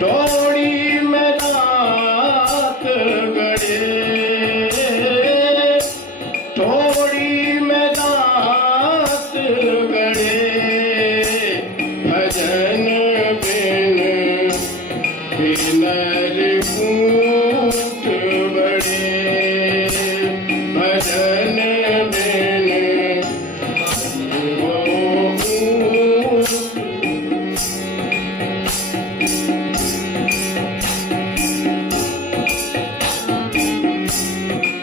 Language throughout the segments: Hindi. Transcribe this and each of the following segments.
टोड़ी में रात गड़े, टोड़ी में रात गड़े, भजन बिन बिनर ऊट बड़े, भजन बिन वो ऊट।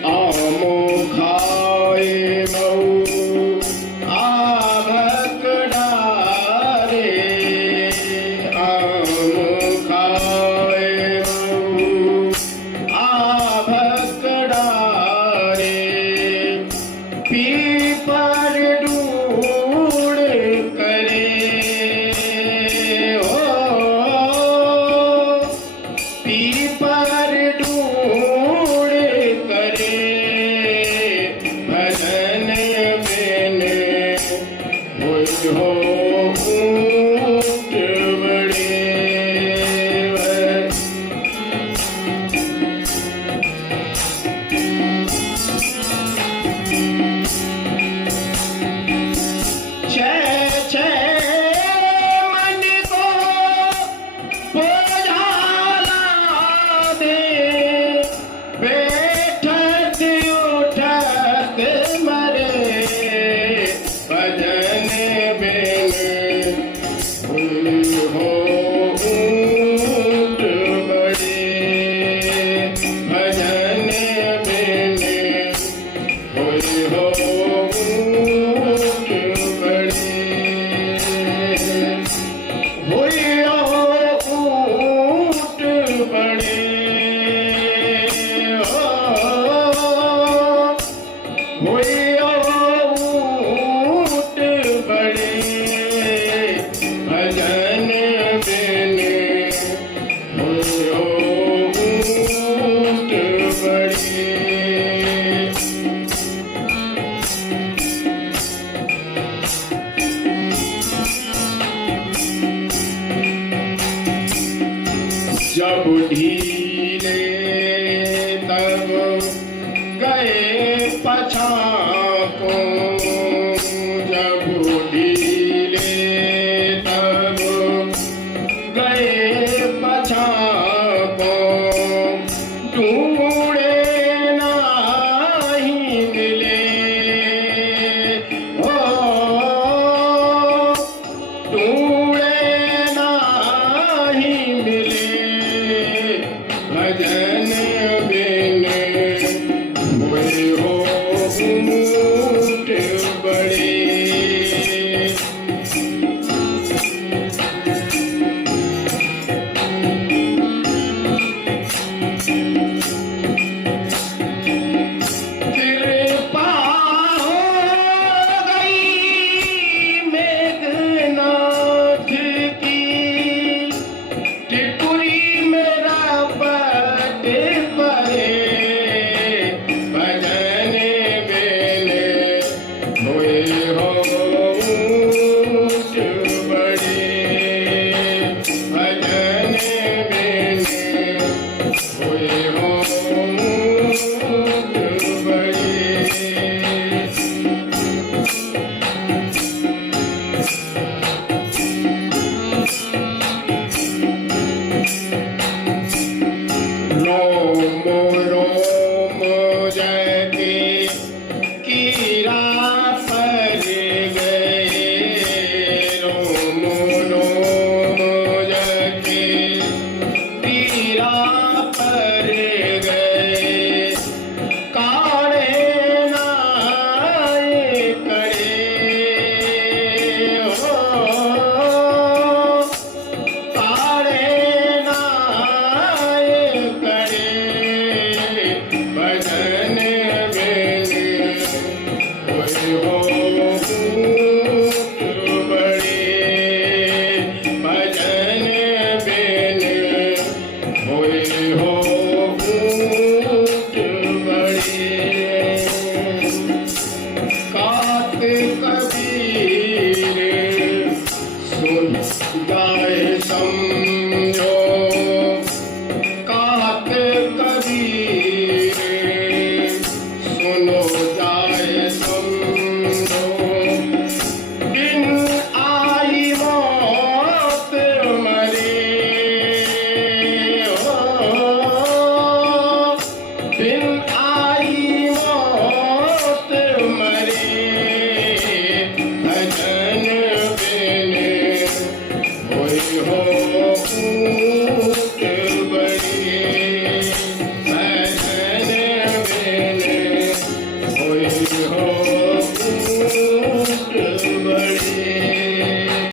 आमो खाए मऊ आभकड़ा रे, आमो खाए मऊ आभकड़ा रे, पीपर ढूंढ करे हो, पीपर ढूंढ करे, भजन बिन हो ऊट बड़े। छे छे मन को बोझाला दे, बैठत उठत मरे, भजन बिन हो ऊट बड़े, भजन बिन हो ऊट बड़े, होइयो ऊट बड़े, होइयो ऊट बड़े, भजन बिन होइयो ऊट बड़े। जब ढीले तब गए पछाको, जब ढीले तब गए पछाको, ढूंढे नाही मिले हो, ढूंढे नाही मिले, भजन